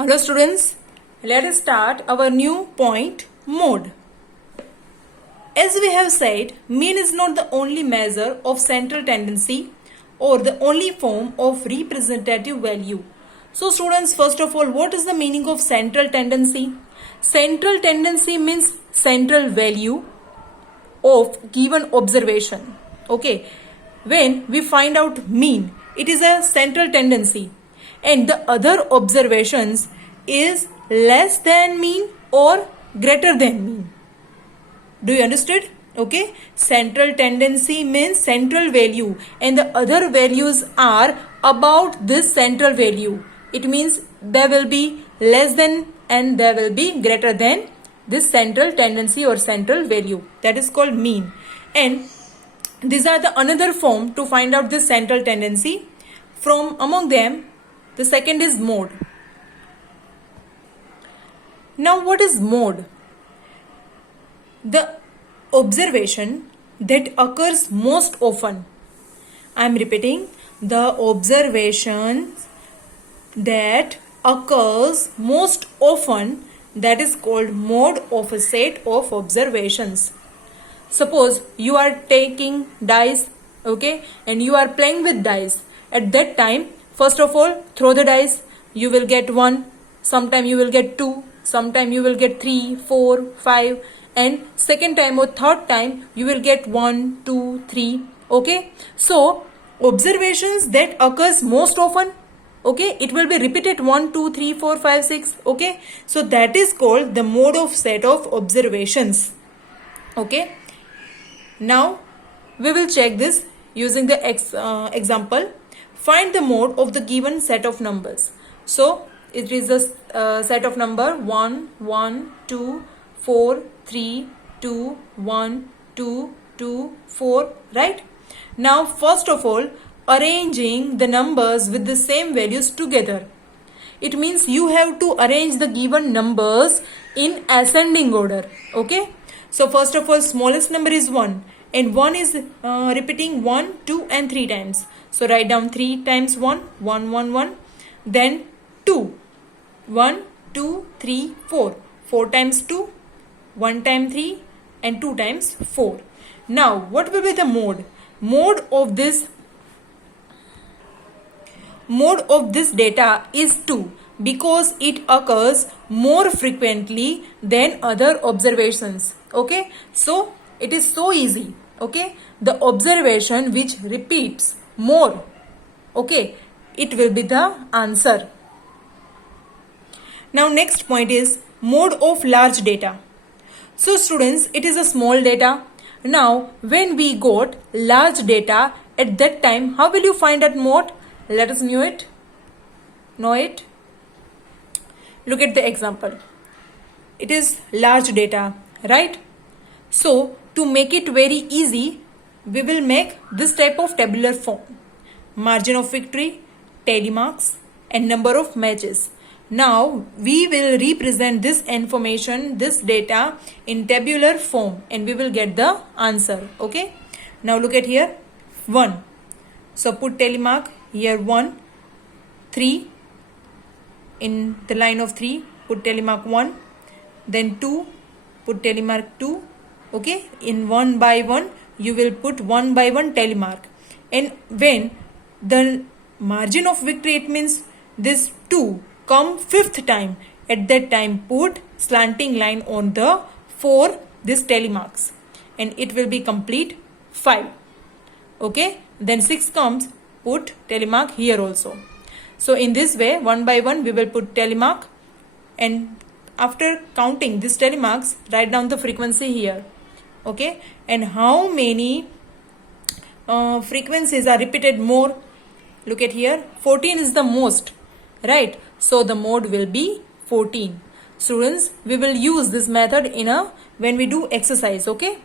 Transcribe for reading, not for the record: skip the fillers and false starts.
Hello students, let us start our new point, mode. As we have said, mean is not the only measure of central tendency or the only form of representative value. So students, first of all, what is the meaning of central tendency? Central tendency means central value of given observation. Okay, when we find out mean, it is a central tendency and the other observations is less than mean or greater than mean. Do you understood? Okay, central tendency means central value and the other values are about this central value. It means there will be less than and there will be greater than this central tendency or central value. That is called mean. And these are the another form to find out this central tendency. From among them, the second is mode. Now what is mode? The observation that occurs most often. I am repeating, the observation that occurs most often, that is called mode of a set of observations. Suppose you are taking dice, okay, and you are playing with dice. At that time, first of all, throw the dice. You will get 1, sometime you will get 2, sometime you will get 3, 4, 5, and second time or third time you will get 1, 2, 3. Okay, so observations that occurs most often, okay, it will be repeated 1, 2, 3, 4, 5, 6. Okay, so that is called the mode of set of observations. Okay, now we will check this using the example. Find the mode of the given set of numbers. So it is a set of number 1, 1, 2, 4, 3, 2, 1, 2, 2, 4, right? Now first of all, arranging the numbers with the same values together. It means you have to arrange the given numbers in ascending order. Okay, so first of all, smallest number is 1 and 1 is repeating 1, 2 and 3 times. So write down 3 times 1, 1, 1, 1. Then 2, 1, 2, 3, 4. 4 times 2, 1 times 3 and 2 times 4. Now what will be the mode? Mode of this data is 2 because it occurs more frequently than other observations. Okay, so it is so easy. Okay, the observation which repeats more, okay, it will be the answer. Now next point is mode of large data. So students, it is a small data. Now when we got large data, at that time how will you find that mode? Let us know it. Look at the example. It is large data, right? So to make it very easy, we will make this type of tabular form. Margin of victory, tally marks and number of matches. Now we will represent this information, this data in tabular form and we will get the answer. Okay. Now look at here. 1. So put tally mark here 1. 3. In the line of 3, put tally mark 1. Then 2. Put tally mark 2. Okay. In 1 by 1, you will put 1 by 1 tally mark. And when the margin of victory, it means this 2 come 5th time, at that time put slanting line on the 4 this tally marks and it will be complete 5. Okay, then 6 comes, put tally mark here also. So in this way, 1 by 1 we will put tally mark and after counting this tally marks, write down the frequency here. Okay, and how many frequencies are repeated more? Look at here, 14 is the most, right? So the mode will be 14. Students, we will use this method when we do exercise. Okay.